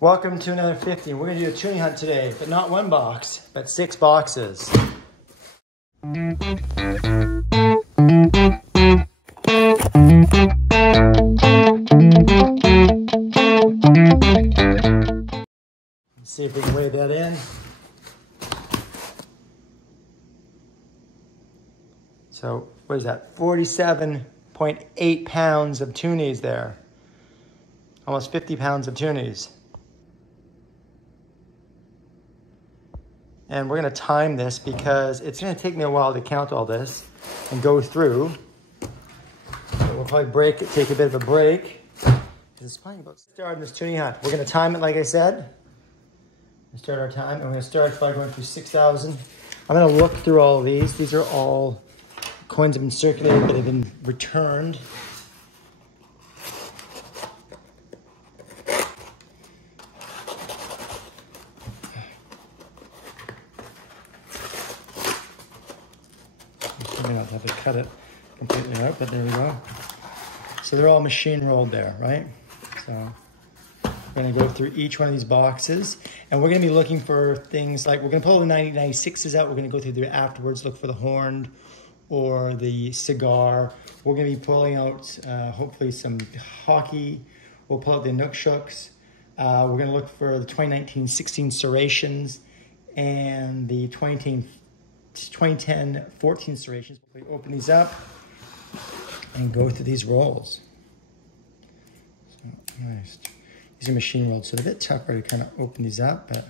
Welcome to another 50. We're going to do a Toonie hunt today, but not one box, but 6 boxes. Let's see if we can weigh that in. So, what is that? 47.8 pounds of Toonies there. Almost 50 pounds of Toonies. And we're going to time this because it's going to take me a while to count all this and go through. So we'll probably take a bit of a break. It's probably about starting this Toonie hunt. We're going to time it like I said. We'll start our time and we're going to start by going through 6,000. I'm going to look through all of these. These are all coins that have been circulated but have been returned. I may not have to cut it completely out, but there we go. So they're all machine rolled there, right? So we're gonna go through each one of these boxes and we're gonna be looking for things like, we're gonna pull the 1996s out. We're gonna go through there afterwards, look for the horned or the cigar. We're gonna be pulling out hopefully some hockey. We'll pull out the Nook Shooks. We're gonna look for the 2019 16 serrations and the 2010 14 serrations. We open these up and go through these rolls. So, nice. These are machine rolled, so they're a bit tougher to kind of open these up, but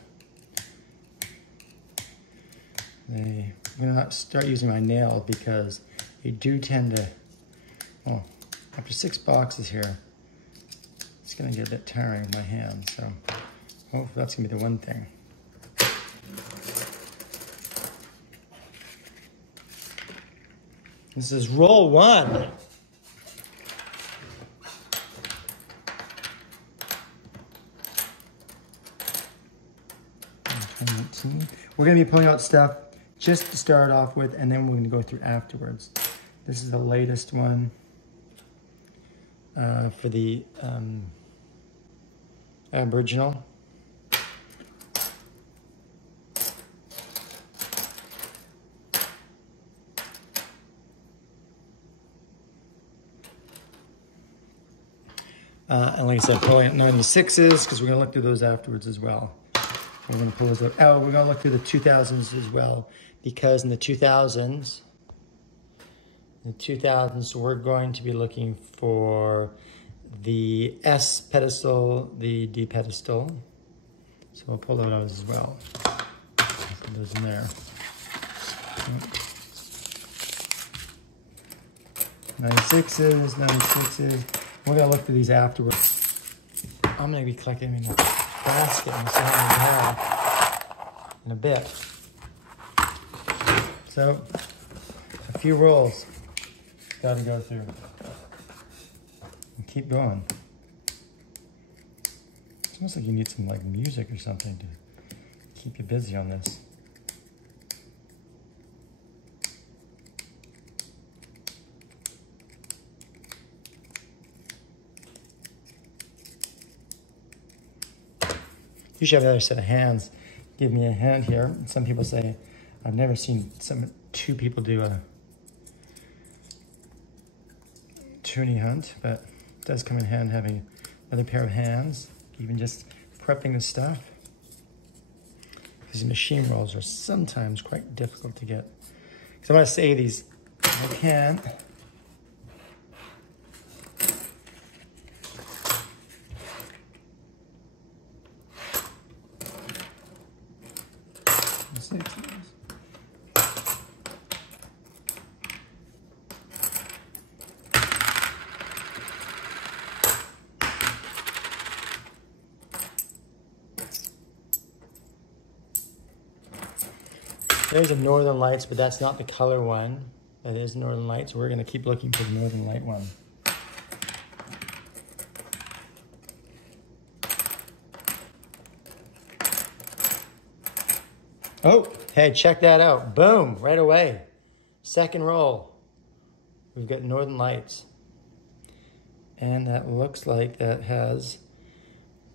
I'm gonna start using my nail because they do tend to, oh, after 6 boxes here, it's gonna get a bit tiring in my hand, so hopefully that's gonna be the one thing. This is roll 1. We're going to be pulling out stuff just to start off with, and then we're going to go through afterwards. This is the latest one for the Aboriginal. And like I said, pulling out 96s because we're going to look through those afterwards as well. We're going to pull those out. Oh, we're going to look through the 2000s as well because in the 2000s, we're going to be looking for the S pedestal, the D pedestal. So we'll pull those out as well. Put those in there. 96s, 96s. We're going to look through these afterwards. I'm going to be collecting in a basket and in a bit. So, a few rolls. Got to go through. And keep going. It's almost like you need some like music or something to keep you busy on this. You should have another set of hands. Give me a hand here. Some people say, I've never seen 2 people do a Toonie hunt, but it does come in hand having another pair of hands, even just prepping the stuff. Because the machine rolls are sometimes quite difficult to get. Because I'm going to say these, I can. There's a Northern Lights, but that's not the color one. That is Northern Lights. We're going to keep looking for the Northern Light one. Oh, hey, check that out. Boom, right away. Second roll. We've got Northern Lights. And that looks like that has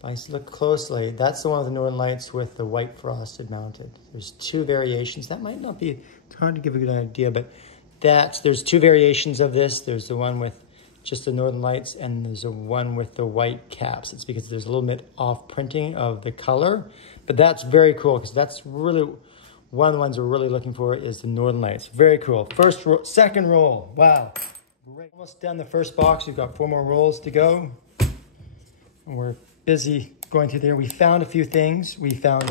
If I look closely, that's the one with the Northern Lights with the white frosted mounted. There's two variations. That might not be, it's hard to give a good idea, but there's two variations of this. There's the one with just the Northern Lights, and there's a one with the white caps. It's because there's a little bit off printing of the color, but that's very cool because that's really one of the ones we're really looking for is the Northern Lights. Very cool. Second roll. Wow. Great. Almost done the first box. We've got 4 more rolls to go. And we're busy going through there. We found a few things. We found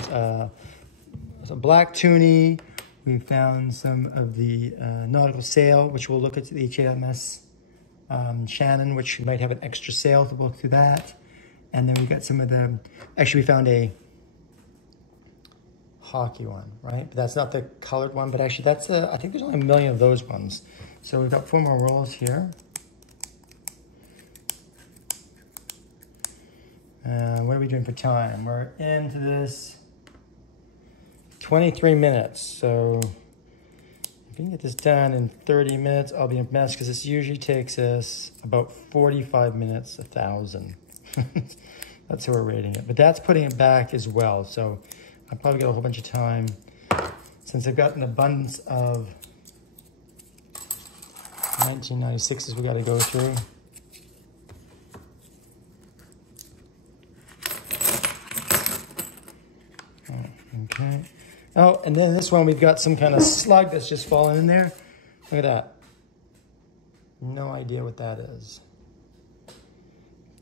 some black Toonie. We found some of the nautical sail, which we'll look at the HMS Shannon, which might have an extra sail to look through that. And then we got some of the, actually we found a hockey one, right? But that's not the colored one, but actually that's I think there's only 1 million of those ones. So we've got 4 more rolls here. What are we doing for time? We're into this 23 minutes. So if we can get this done in 30 minutes, I'll be a mess because this usually takes us about 45 minutes, 1,000. That's how we're rating it. But that's putting it back as well. So I'll probably get a whole bunch of time since I've got an abundance of 1996s we got to go through. Okay. Oh, and then this one we've got some kind of slug that's just fallen in there. Look at that. No idea what that is.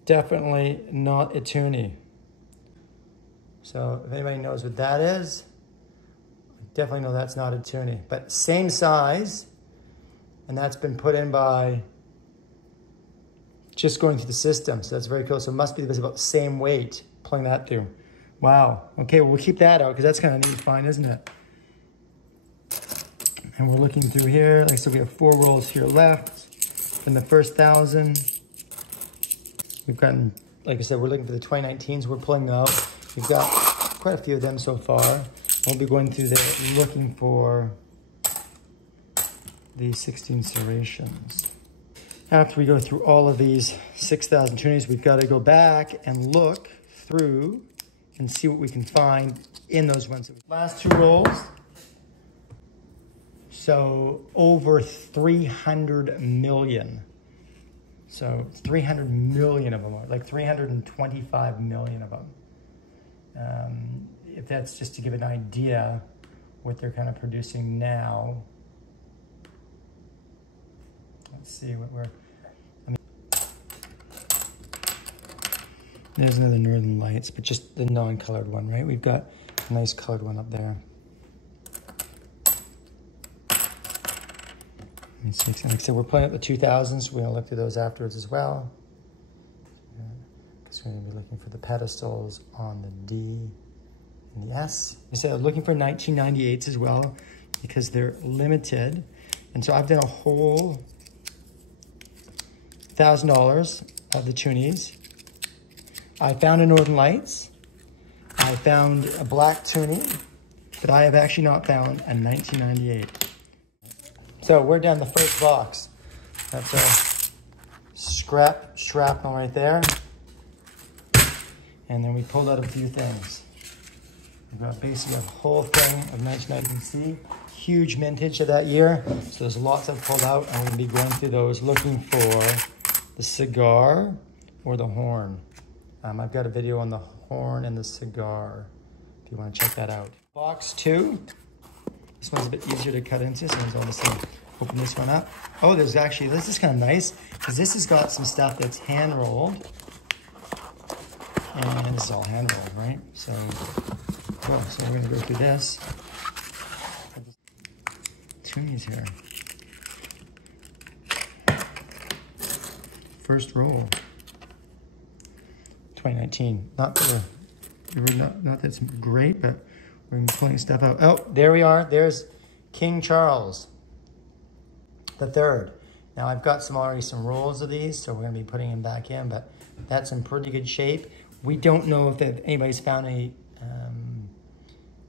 Definitely not a Toonie. So if anybody knows what that is, I definitely know that's not a Toonie. But same size, and that's been put in by just going through the system. So that's very cool. So it must be about the same weight pulling that through. Wow. Okay, well, we'll keep that out because that's kind of neat to find, isn't it? And we're looking through here. Like I said, we have 4 rolls here left from the first 1,000. We've gotten, like I said, we're looking for the 2019s. We're pulling them out. We've got quite a few of them so far. We'll be going through there looking for the 16 serrations. After we go through all of these 6,000 Toonies, we've got to go back and look through and see what we can find in those ones. Last 2 rolls. So over 300 million. So 300 million of them, like 325 million of them. If that's just to give an idea what they're kind of producing now. Let's see what there's another Northern Lights, but just the non-colored one, right? We've got a nice colored one up there. Like I said, we're playing at the 2000s. We're gonna look through those afterwards as well. Because we're gonna be looking for the pedestals on the D and the S. I said I'm looking for 1998s as well because they're limited. And so I've done a whole $1,000 of the Toonies. I found a Northern Lights. I found a black Toonie, but I have actually not found a 1998. So we're down the first box. That's a shrapnel right there. And then we pulled out a few things. We've got basically a whole thing of 1990. You can see huge mintage of that year. So there's lots I've pulled out. I'm gonna be going through those looking for the cigar or the horn. I've got a video on the horn and the cigar if you want to check that out. Box 2. This one's a bit easier to cut into, so I'll just open this one up. Oh, there's actually, this is kind of nice because this has got some stuff that's hand rolled. And this is all hand rolled, right? So, cool. So we're going to go through this. Toonies here. First roll. 2019. Not that it's great, but we're pulling stuff out. Oh, there we are. There's King Charles III. Now I've got already some rolls of these, so we're going to be putting him back in, but that's in pretty good shape. We don't know if anybody's found any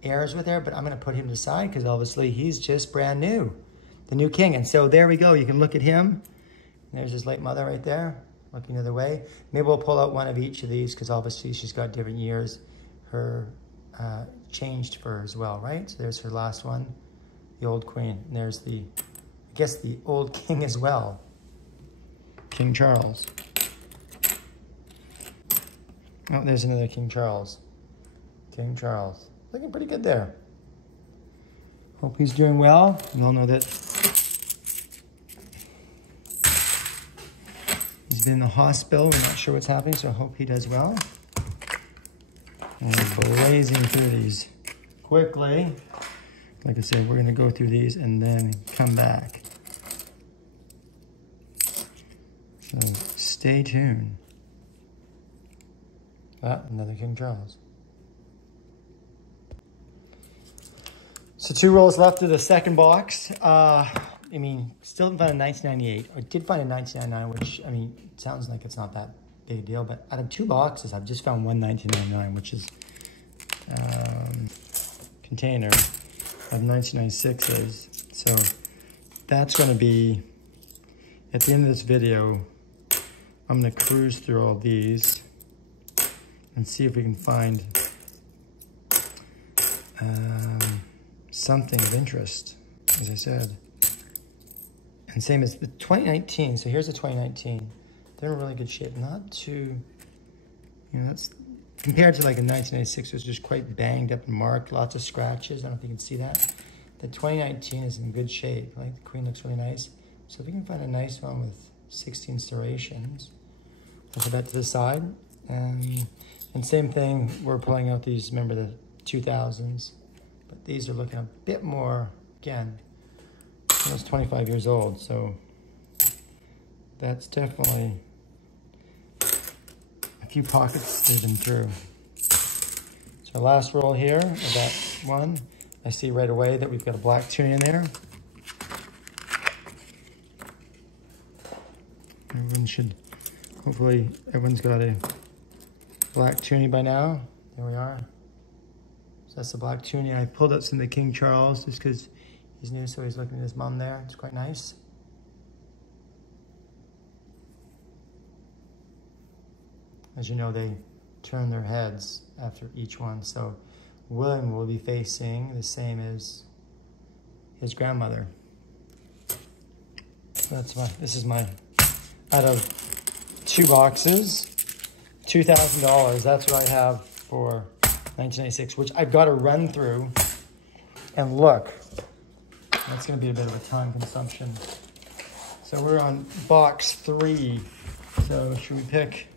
errors with there, but I'm going to put him to the side because obviously he's just brand new, the new king. And so there we go. You can look at him. There's his late mother right there. looking the other way. Maybe we'll pull out one of each of these because obviously she's got different years. Her changed for her as well, right? So there's her last one, the old queen. And there's the, I guess the old king as well, King Charles. Oh, there's another King Charles. King Charles. Looking pretty good there. Hope he's doing well. We all know that he's been in the hospital. We're not sure what's happening, so I hope he does well. And we're blazing through these quickly. Like I said, we're going to go through these and then come back. So stay tuned. Ah, another King Charles. So 2 rolls left of the second box. I mean, still haven't found a 1998. I did find a 1999, which, I mean, sounds like it's not that big a deal, but out of 2 boxes, I've just found one 1999, which is container of 1996s. So that's going to be, at the end of this video, I'm going to cruise through all these and see if we can find something of interest, as I said. And same as the 2019. So here's the 2019. They're in really good shape. Not too, you know, that's compared to like a 1996, which was just quite banged up and marked, lots of scratches. I don't know if you can see that. The 2019 is in good shape. Like the queen looks really nice. So if we can find a nice one with 16 serrations, we'll put that to the side. And same thing, we're pulling out these, remember the 2000s, but these are looking a bit more, again, almost 25 years old, so that's definitely a few pockets they've been through. So last roll here of that one, I see right away that we've got a black Toonie in there. Everyone should, hopefully everyone's got a black Toonie by now. There we are. So that's the black Toonie. I pulled up some of the King Charles just because he's new, so he's looking at his mom there. It's quite nice. As you know, they turn their heads after each one. So William will be facing the same as his grandmother. So that's this is my, out of 2 boxes, $2,000. That's what I have for 1996, which I've got to run through and look. That's going to be a bit of a time consumption. So we're on box 3. So should we pick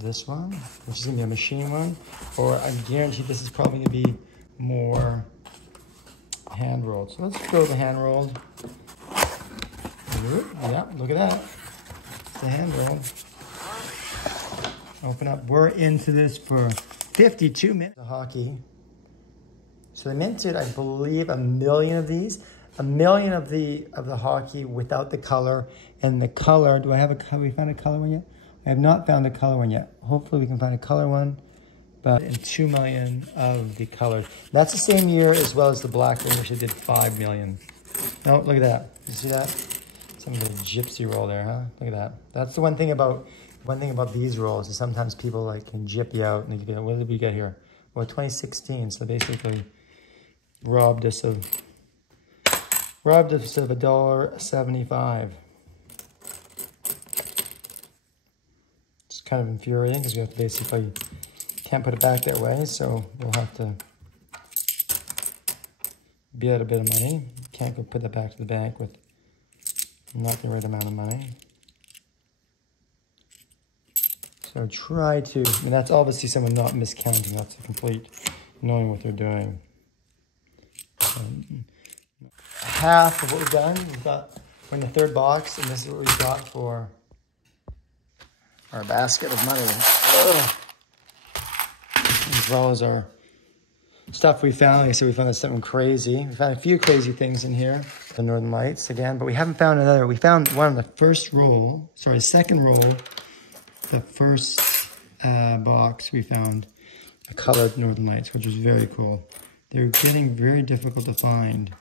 this one, which is going to be a machine one? Or I guarantee this is probably going to be more hand rolled. So let's go with the hand rolled. Yeah, look at that. It's the hand rolled. Open up. We're into this for 52 minutes. The hockey. So they minted, I believe, 1 million of these. 1 million of the hockey without the color. And the color, do I have a color? We found a color one yet? I have not found a color one yet. Hopefully we can find a color one. But in 2 million of the color. That's the same year as well as the black one, which I did 5 million. Oh, look at that. You see that? Some of the gypsy roll there, huh? Look at that. That's the one thing about these rolls is sometimes people like can gyp you out and they go, what did we get here? Well, 2016. So basically robbed us of $1.75. It's kind of infuriating because we have to basically can't put it back that way, so we'll have to be out a bit of money. Can't go put that back to the bank with not the right amount of money. So try to, I mean, that's obviously someone not miscounting. That's a complete knowing what they're doing. Half of what we've done, we're in the 3rd box, and this is what we've got for our basket of money. Ugh. As well as our stuff we found. Like I said, we found something crazy. We found a few crazy things in here. The Northern Lights again, but we haven't found another. We found one on the first roll, sorry, second roll. The first box we found a colored Northern Lights, which was very cool. They're getting very difficult to find.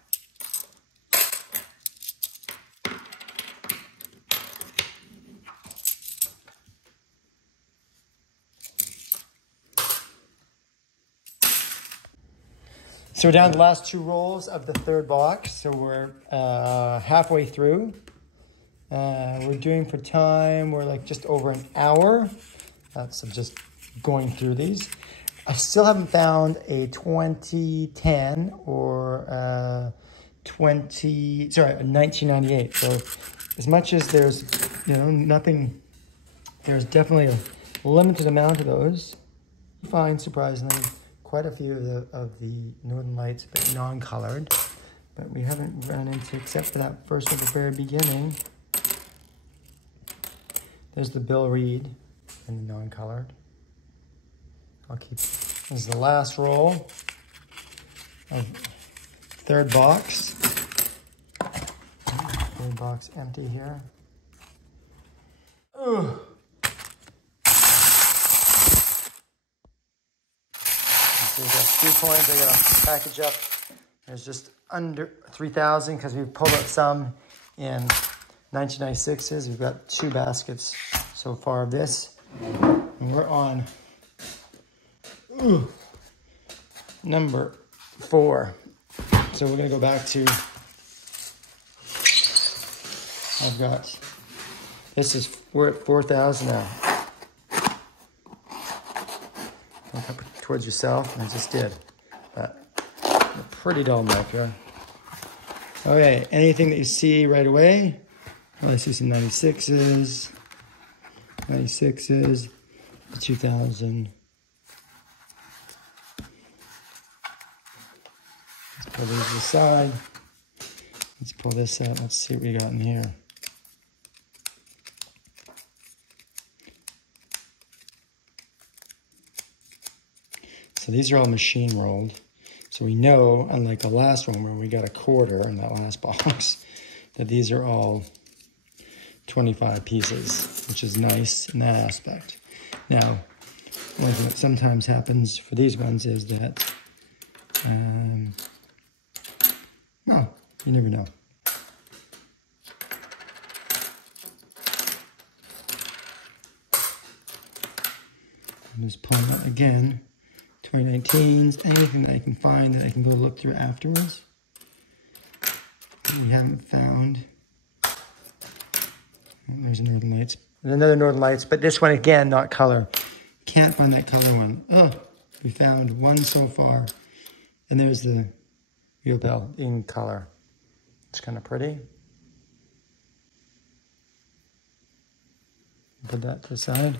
So we're down to the last 2 rolls of the 3rd box. So we're halfway through. We're doing for time, we're like just over an hour. That's just going through these. I still haven't found a 2010 or a 1998. So as much as there's, nothing, there's definitely a limited amount of those. You find, surprisingly, quite a few of the Northern Lights, but non-colored. But we haven't run into, except for that first at the very beginning. There's the Bill Reed and the non-colored. This is the last roll of 3rd box. 3rd box empty here. Ugh. So we've got 2 coins. I gotta package up. There's just under 3,000 because we've pulled out some in 1996s. We've got 2 baskets so far of this. And we're on number 4. So we're gonna go back to, we're at 4,000 now. Look up towards yourself, and I just did. But a pretty dull mic here. Okay, anything that you see right away? Well, I see some 96s, the 2000. Let's pull these to the side. Let's pull this out. Let's see what we got in here. So these are all machine rolled. So we know, unlike the last one where we got a quarter in that last box, that these are all 25 pieces, which is nice in that aspect. Now, one thing that sometimes happens for these ones is that, well, you never know. I'm just pulling out again, 2019s, anything that I can find that I can go look through afterwards. That we haven't found. There's a Northern Lights. There's another Northern Lights, but this one again, not color. Can't find that color one. Oh, we found one so far. And there's the wheel bell in color. It's kind of pretty. Put that to the side.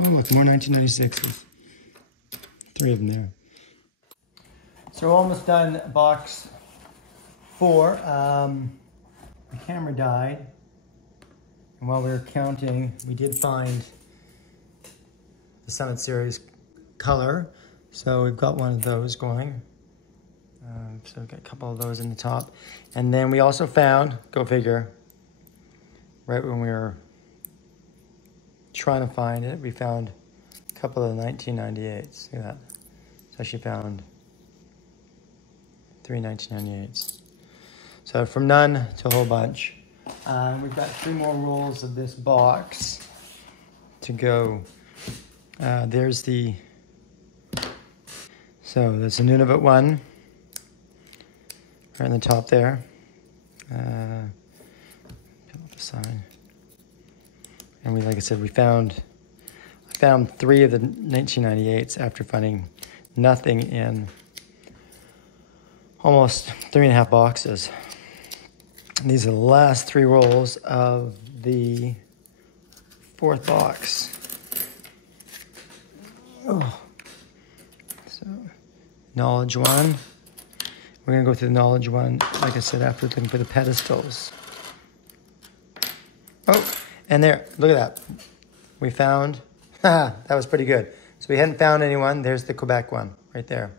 Oh, look, more 1996s. 3 of them there. So we're almost done box 4. The camera died. And while we were counting, we did find the Summit Series color. So we've got one of those going. So we've got a couple of those in the top. And then we also found, go figure, right when we were trying to find it, we found a couple of the 1998s. Look at that. So she found 3 1998s. So from none to a whole bunch. We've got 3 more rolls of this box to go. There's the, so there's the Nunavut one, right on the top there. Put off the side. And we, like I said, I found 3 of the 1998s after finding nothing in almost 3.5 boxes. And these are the last 3 rolls of the 4th box. Oh. So, knowledge one. We're gonna go through the knowledge one, like I said, after looking for the pedestals. Oh, and there, look at that. We found, that was pretty good. So we hadn't found anyone. There's the Quebec one, right there.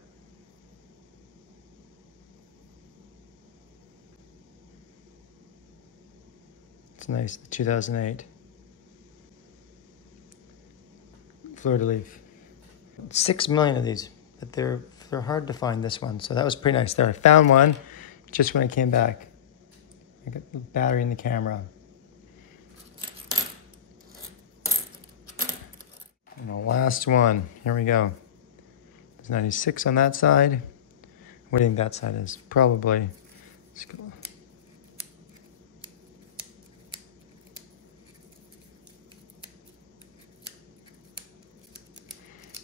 It's nice, the 2008. Fleur-de-lis. 6 million of these, but they're hard to find, this one. So that was pretty nice there. I found one just when I came back. I got the battery in the camera. And the last one, here we go. It's 96 on that side. What do you think that side is? Probably. Let's go.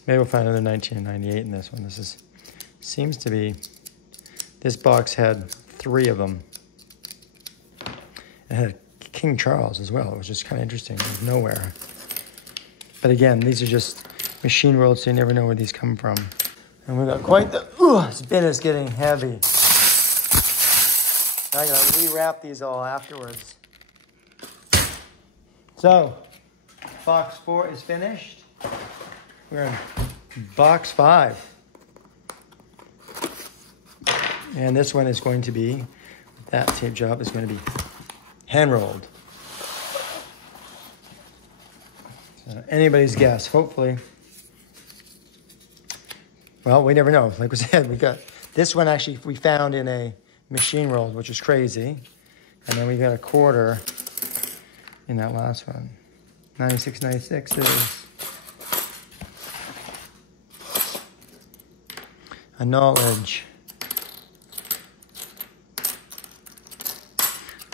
Maybe we'll find another 1998 in this one. Seems to be, this box had 3 of them. It had King Charles as well, which is kind of interesting. It was nowhere. But again, these are just machine rolled, so you never know where these come from. And we got quite the, this bin is getting heavy. I gotta rewrap these all afterwards. So, box 4 is finished. We're in box 5. And this one is going to be, that tape job is going to be hand rolled. So anybody's guess, hopefully. Well, we never know. Like we said, we got this one actually we found in a machine rolled, which is crazy. And then we got a quarter in that last one. 96 is a knowledge.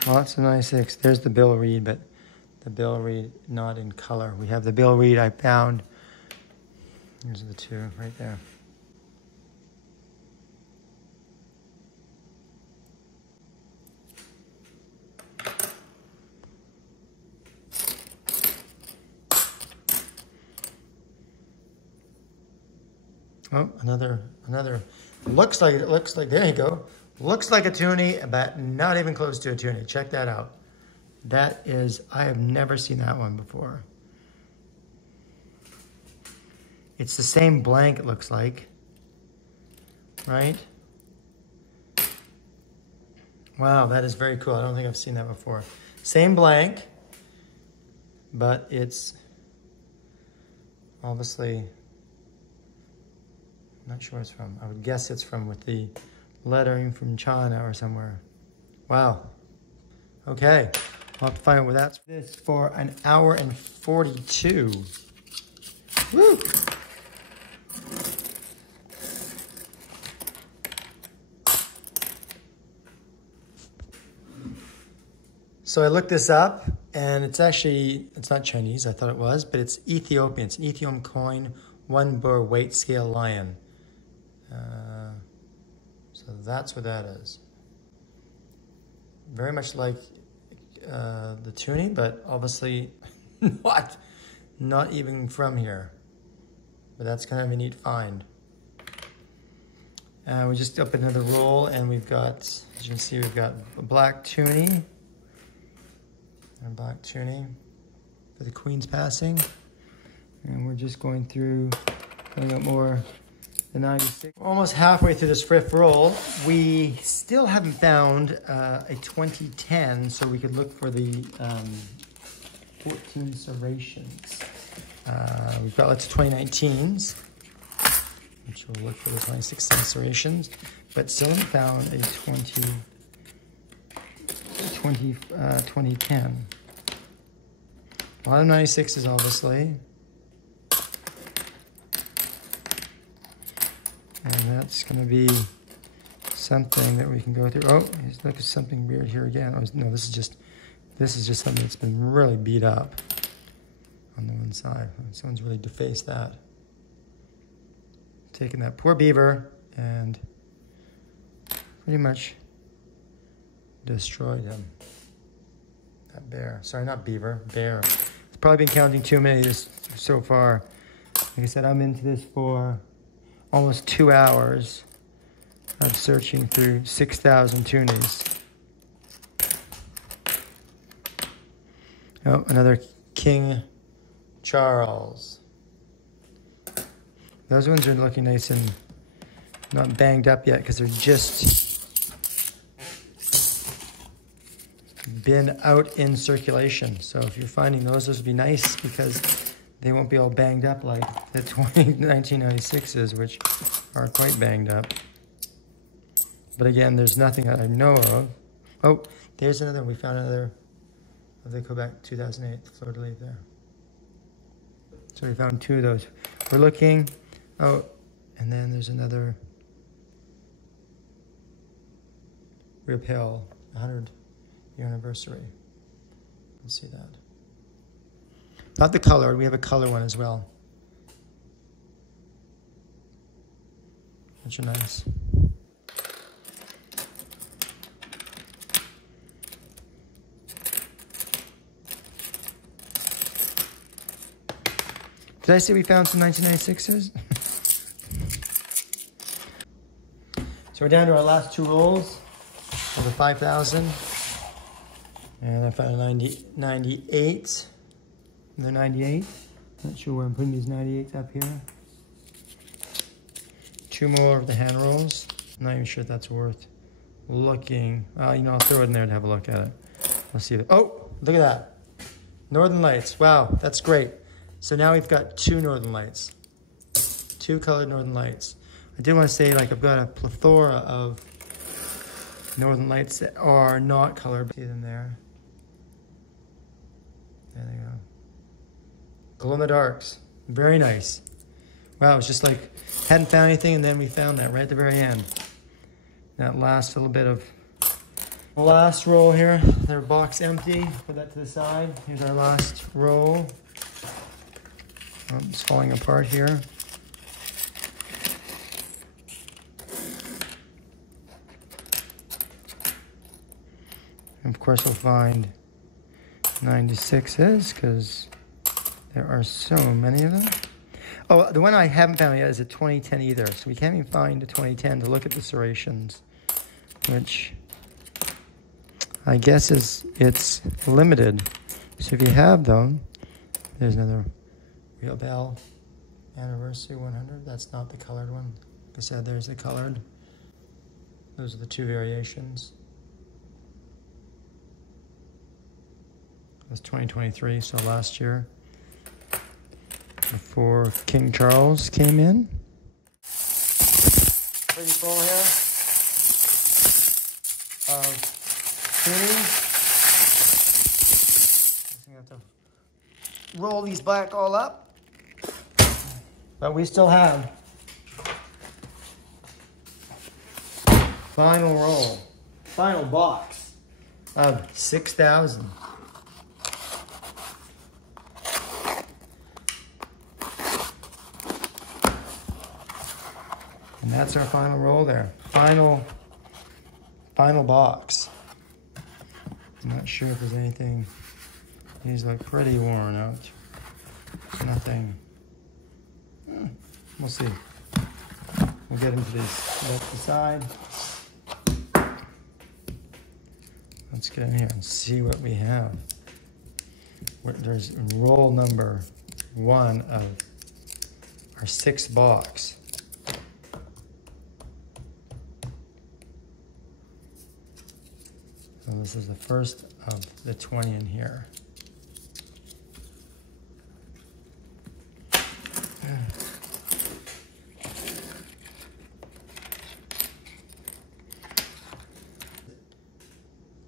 Lots of 96. There's the Bill Reed, but the Bill Reed not in color. We have the Bill Reed I found. Here's the 2 right there. Oh, another, looks like, there you go. Looks like a Toonie, but not even close to a Toonie. Check that out. That is, I have never seen that one before. It's the same blank, it looks like. Right? Wow, that is very cool. I don't think I've seen that before. Same blank, but it's obviously, I'm not sure where it's from. I would guess it's from with the lettering from China or somewhere. Wow. Okay. I'll have to find out where that's. This for an hour and 42. Woo! So I looked this up, and it's actually, it's not Chinese, I thought it was, but it's Ethiopian. It's an Ethiopian coin, 1 burr weight scale lion. So that's what that is. Very much like the Toonie, but obviously not even from here. But that's kind of a neat find. We just opened another roll, and we've got, as you can see, we've got a black Toonie. A black Toonie for the Queen's passing. And we're just going through, pulling up more the 96. We're almost halfway through this 5th roll. We still haven't found a 2010, so we could look for the 14 serrations. We've got lots of 2019s, which we'll look for the 26 serrations, but still haven't found a 2010. A lot of 96s, obviously. And that's going to be something that we can go through. Oh, look at something weird here again. Oh, no, this is just something that's been really beat up on the one side. Someone's really defaced that. Taking that poor beaver and pretty much destroyed him. That bear. Sorry, not beaver, bear. It's probably been counting too many this so far. Like I said, I'm into this for almost 2 hours of searching through 6,000 Toonies. Oh, another King Charles. Those ones are looking nice and not banged up yet because they're just been out in circulation. So if you're finding those would be nice because they won't be all banged up like the 1996s, which are quite banged up. But again, there's nothing that I know of. Oh, there's another. We found another of the Quebec 2008 fleur-de-lis there. So we found 2 of those. We're looking. Oh, And then there's another Rip Hill, 100-year anniversary. Let's see that. Not the color, we have a color one as well. Which are nice. Did I say we found some 1996s? So we're down to our last 2 rolls of the 5,000. And I found a 98. The 98. Not sure where I'm putting these 98s up here. 2 more of the hand rolls. I'm not even sure if that's worth looking. You know, I'll throw it in there to have a look at it. Let's see. Oh, look at that. Northern Lights. Wow, that's great. So now we've got 2 Northern Lights. 2 colored Northern Lights. I did want to say, like, I've got a plethora of Northern Lights that are not colored. See them there. There they go. Glow in the darks. Very nice. Wow, it was just like, hadn't found anything, and then we found that right at the very end. That last little bit of the last roll here. Their box empty. Put that to the side. Here's our last roll. Oh, it's falling apart here. And of course, we'll find 96s because there are so many of them. Oh, the one I haven't found yet is a 2010 either, so we can't even find a 2010 to look at the serrations, which I guess it's limited. So if you have them, there's another Real Bell Anniversary 100. That's not the colored one. Like I said, there's the colored. Those are the 2 variations. That's 2023, so last year, before King Charles came in. Pretty full here of Toonie. I have to roll these back all up. But we still have final roll, final box of 6,000. And that's our final roll there. Final box. I'm not sure if there's anything. These look pretty worn out. Nothing. We'll see. We'll get into these left side. Let's get in here and see what we have. There's roll number 1 of our 6th box. So this is the first of the 20 in here.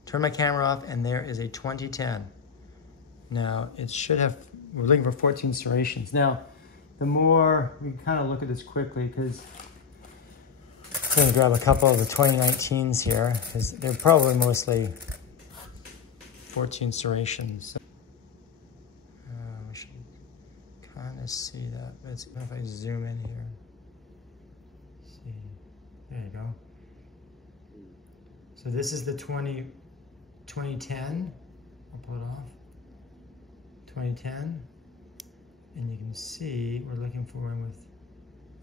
Turn my camera off, and there is a 2010. Now, it should have, we're looking for 14 serrations. Now, the more, we can kind of look at this quickly, because I'm going to grab a couple of the 2019s here, because they're probably mostly 14 serrations. We should kind of see that. Let's see if I zoom in here. See, there you go. So this is the 2010, I'll pull it off, 2010, and you can see we're looking for one with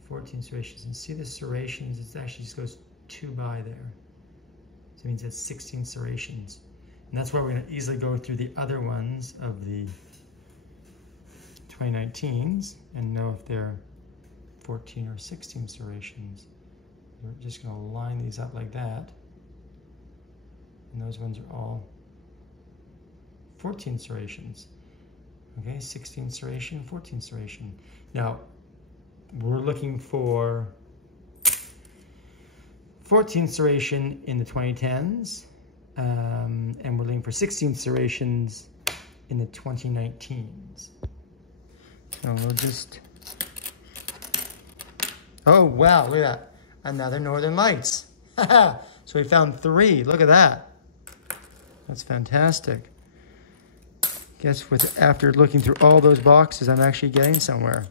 14 serrations, and see the serrations, it actually just goes 2 by there, so it means it's 16 serrations, and that's why we're going to easily go through the other ones of the 2019s and know if they're 14 or 16 serrations. We're just going to line these up like that. And those ones are all 14 serrations. Okay, 16 serration, 14 serration. Now, we're looking for 14 serration in the 2010s, and we're looking for 16 serrations in the 2019s. So we'll just, Oh, wow, look at that. Another Northern Lights. So we found 3. Look at that. That's fantastic. Guess after looking through all those boxes, I'm actually getting somewhere.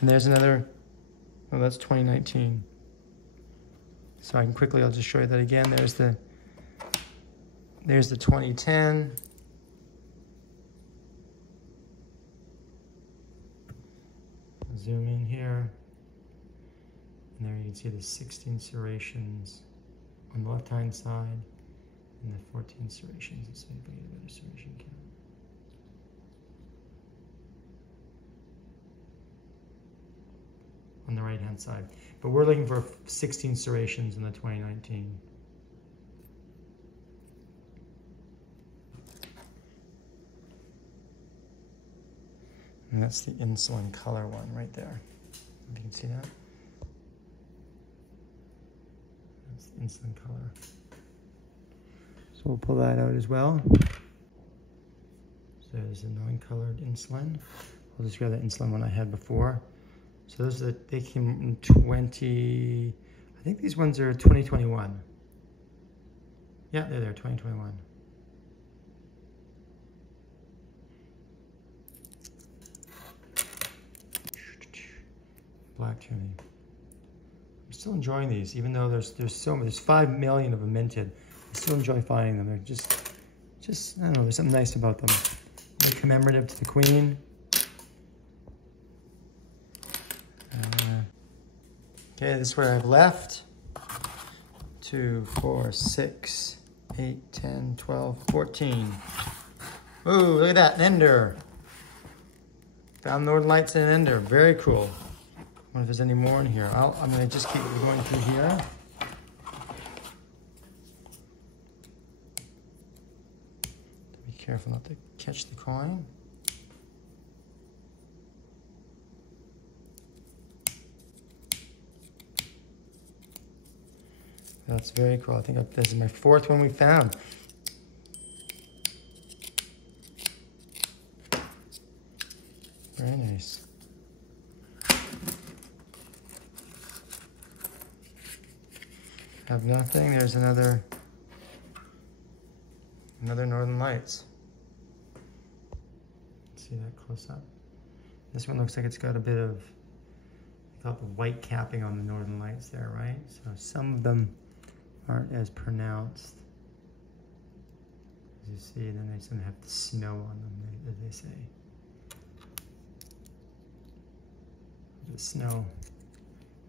And there's another, oh, that's 2019. So I can quickly, I'll just show you that again. There's the 2010. Zoom in here. And there you can see the 16 serrations on the left-hand side and the 14 serrations. Let's see if I get a better serration count. On the right-hand side. But we're looking for 16 serrations in the 2019. And that's the insulin color one right there. If you can see that. That's the insulin color. So we'll pull that out as well. So there's a non-colored insulin. I'll just grab the insulin one I had before. So those are they came in 20, I think these ones are 2021. Yeah, they're there, 2021. Black Toonie. I'm still enjoying these, even though there's 5 million of them minted. I still enjoy finding them. They're just I don't know, there's something nice about them. They're commemorative to the Queen. Okay, this is where I've left. 2, 4, 6, 8, 10, 12, 14. Ooh, look at that, an ender. Found Northern Lights and an ender, very cool. I wonder if there's any more in here. I'm gonna just keep going through here. Be careful not to catch the coin. That's very cool. I think this is my 4th one we found. Very nice. Have nothing. There's another Northern Lights. See that close up? This one looks like it's got a bit of the white capping on the Northern Lights there, right? So some of them aren't as pronounced, as you see. Then they some have the snow on them, as they say. The snow,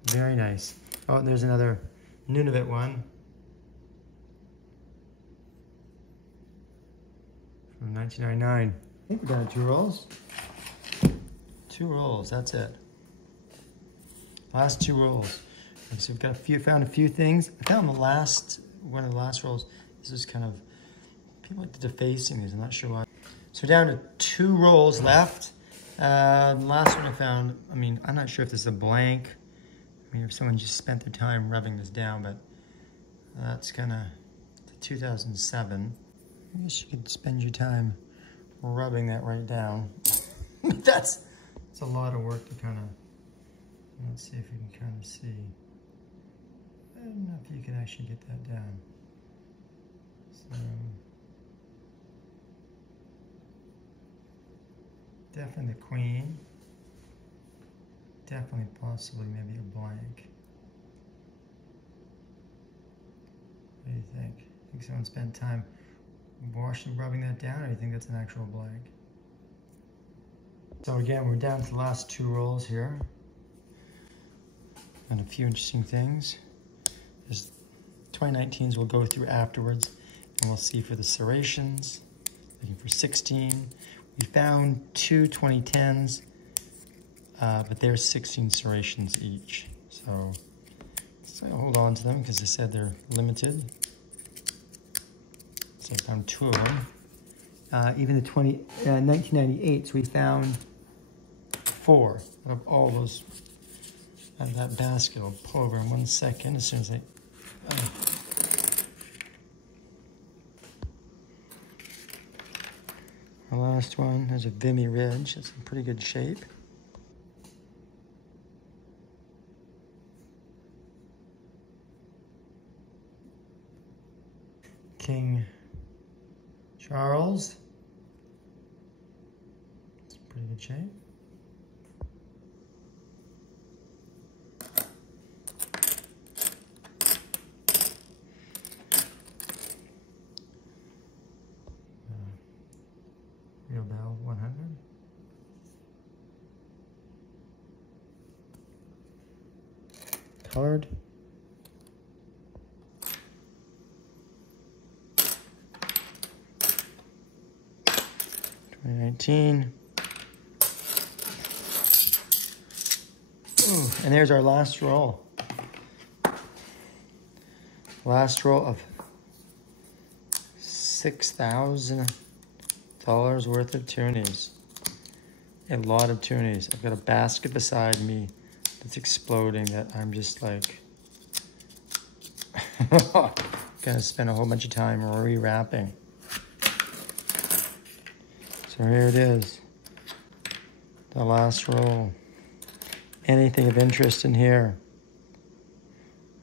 very nice. Oh, there's another Nunavut one from 1999. I think we're down to 2 rolls. 2 rolls, that's it. Last 2 rolls. Okay, so we've got found a few things. I found one of the last rolls. This is kind of, people like defacing these, I'm not sure why. So down to 2 rolls left. The last one I found, I mean, I'm not sure if this is a blank. I mean, if someone just spent their time rubbing this down, but that's kind of 2007. I guess you could spend your time rubbing that right down. It's a lot of work to kind of, let's see if we can kind of see. I don't know if you can actually get that down. So, definitely the Queen. Definitely, possibly, maybe a blank. What do you think? Think someone spent time washing, rubbing that down, or do you think that's an actual blank? So again, we're down to the last 2 rolls here. And a few interesting things. There's 2019s we'll go through afterwards, and we'll see for the serrations. Looking for 16. We found 2 2010s, but they're 16 serrations each. So I'll hold on to them because they said they're limited. So I found 2 of them. Even the 1998s, we found 4 out of all those, out of that basket. I'll pull over in 1 second as soon as I... Our last one, there's a Vimy Ridge. It's in pretty good shape. King Charles. It's in pretty good shape. Real Bell 100. Colored. 2019. Ooh, and there's our last roll. Last roll of $6,000 worth of Toonies. A lot of Toonies. I've got a basket beside me that's exploding that I'm just like gonna spend a whole bunch of time rewrapping. So here it is, the last roll. Anything of interest in here?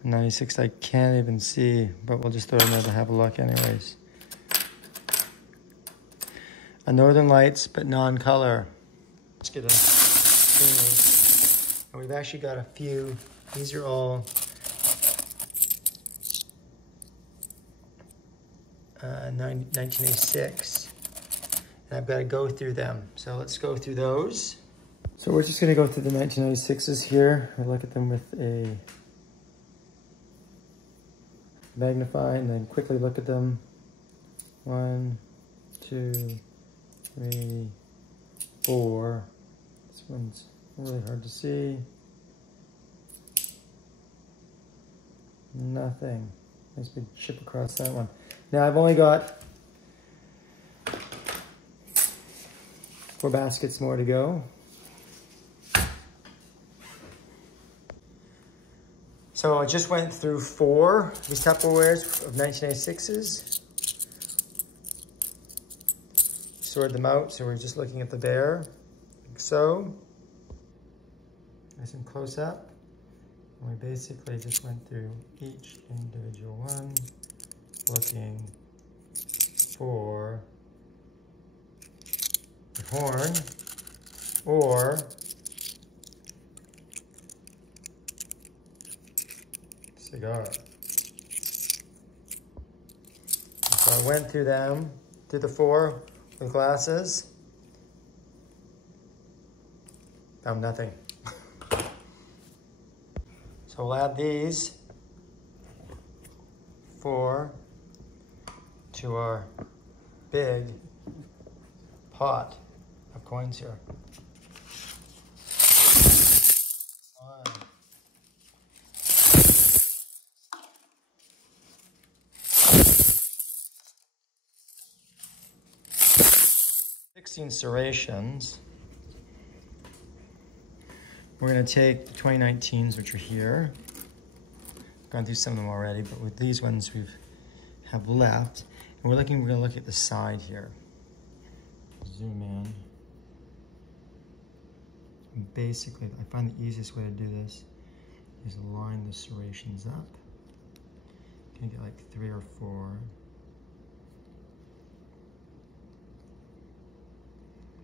96 I can't even see, but we'll just throw it in there to have a look anyways. A Northern Lights, but non-color. Let's get a Toonie. And we've actually got a few. These are all 1986. And I've got to go through them. So let's go through those. So we're just going to go through the 1996s here. I look at them with a magnify and then quickly look at them. 1, 2, 3, 4. This one's really hard to see. Nothing. Nice big chip across that one. Now I've only got 4 baskets more to go. So I just went through 4 of these Tupperwares of 1986s. Sorted them out, so we're just looking at the bear, like so. Nice and close up. And we basically just went through each individual one, looking for the horn or cigar. So I went through them, through the 4 with glasses. Found nothing. So we'll add these 4 to our big pot of coins here. 1, 16 serrations. We're going to take the 2019s, which are here. I've gone through some of them already, but with these ones we have left. And we're going to look at the side here. Zoom in. And basically, I find the easiest way to do this is line the serrations up. You can get like 3 or 4.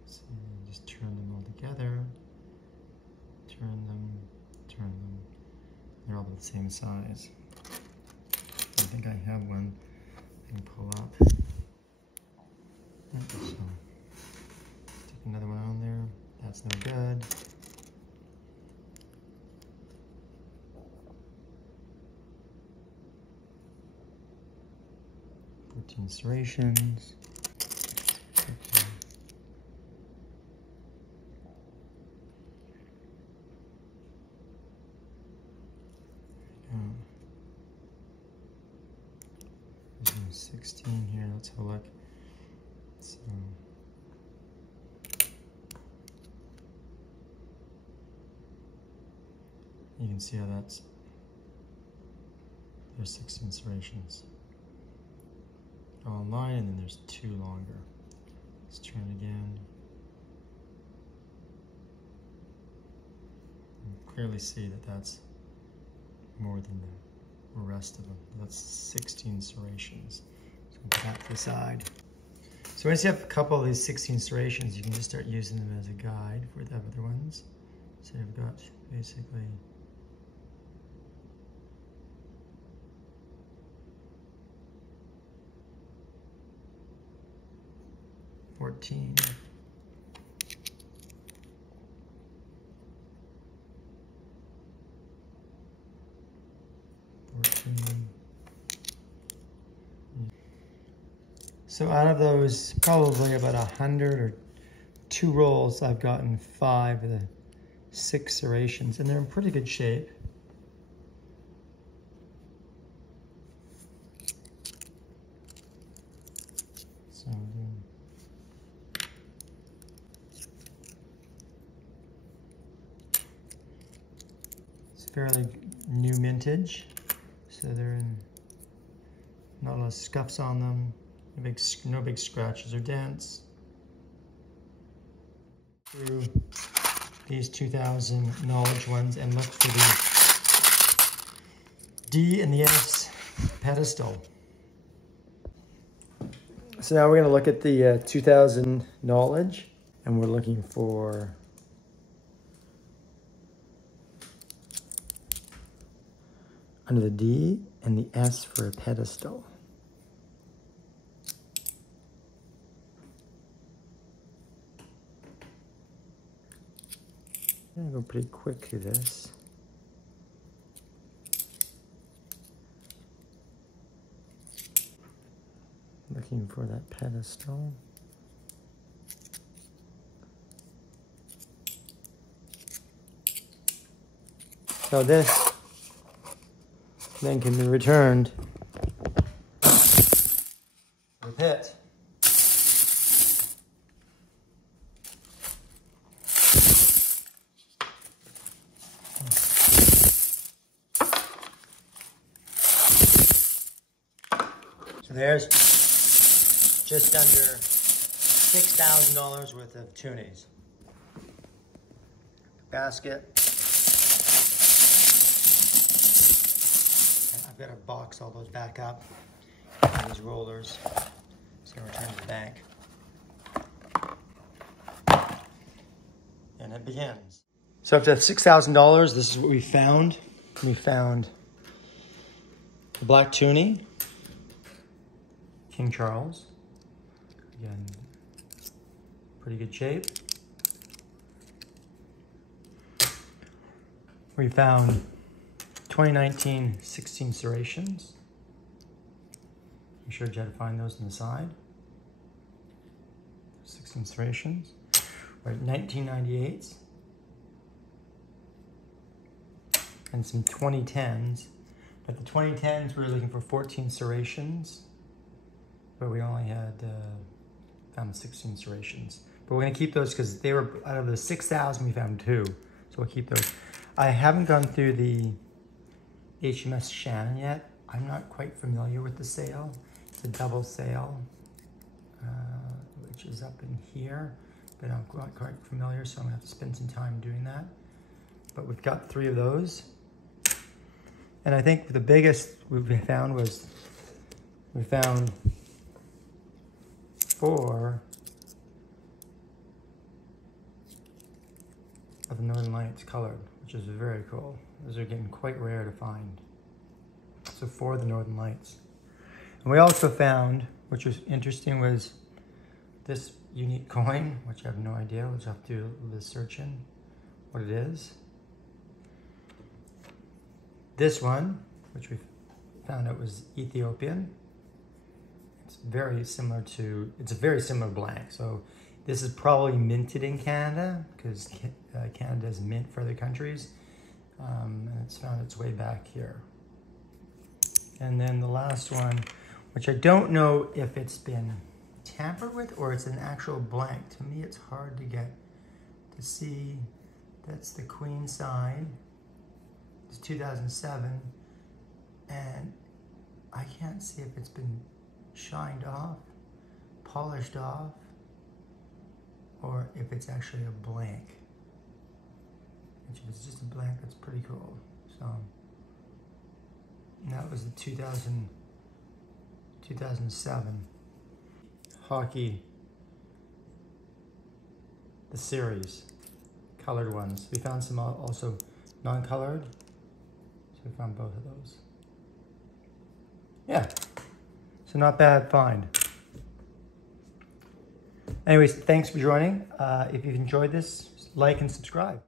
So just turn them all together. Turn them. They're all the same size. I think I have one I can pull up. So, take another one on there. That's no good. Fourteen serrations. Okay. There's 16 here. Let's have a look. So you can see how there's 16 serrations all in line, and then there's 2 longer. Let's try it clearly see that that's more than the rest of them. That's 16 serrations. So put that to the side. So once you have a couple of these 16 serrations, you can just start using them as a guide for the other ones. So you've got basically 14. So out of those, probably about 100 or 2 rolls, I've gotten 5 of the 6 serrations, and they're in pretty good shape. So it's fairly new mintage, so they're in not a lot of scuffs on them. No big scratches or dents. Through these 2000 knowledge ones and look for the D and the S pedestal. So now we're going to look at the 2000 knowledge, and we're looking for under the D and the S for a pedestal. I'm gonna go pretty quick through this. Looking for that pedestal. So this then can be returned to the pit. So there's just under $6,000 worth of Toonies. Basket. And I've got to box all those back up. And these rollers. So I return to the bank. And it begins. So after $6,000, this is what we found. We found the black Toonie. King Charles, again, pretty good shape. We found 2019 16 serrations. I'm sure you had to find those on the side. 16 serrations. Right, 1998s. And some 2010s. But the 2010s, we were looking for 14 serrations. But we only had found 16 serrations. But we're gonna keep those because they were, out of the 6,000, we found 2. So we'll keep those. I haven't gone through the HMS Shannon yet. I'm not quite familiar with the sail. It's a double sail, which is up in here. But I'm not quite familiar, so I'm gonna have to spend some time doing that. But we've got 3 of those. And I think the biggest we found was, we found 4 of the Northern Lights colored, which is very cool. Those are getting quite rare to find. So 4 of the Northern Lights. And we also found, which was interesting, was this unique coin, which I have no idea. We'll just have to do a little searching what it is. This one, which we found out was Ethiopian. It's very similar to, it's a very similar blank. So this is probably minted in Canada because Canada is mint for other countries. And it's found its way back here. And then the last one, which I don't know if it's been tampered with or it's an actual blank. To me, it's hard to get to see. That's the Queen side. It's 2007. And I can't see if it's been shined off, polished off, or if it's actually a blank. which is just a blank. That's pretty cool. So, and that was the 2007 hockey, the series, colored ones. We found some also non-colored, so we found both of those. Yeah, so not bad find. Anyways, thanks for joining. If you've enjoyed this, like and subscribe.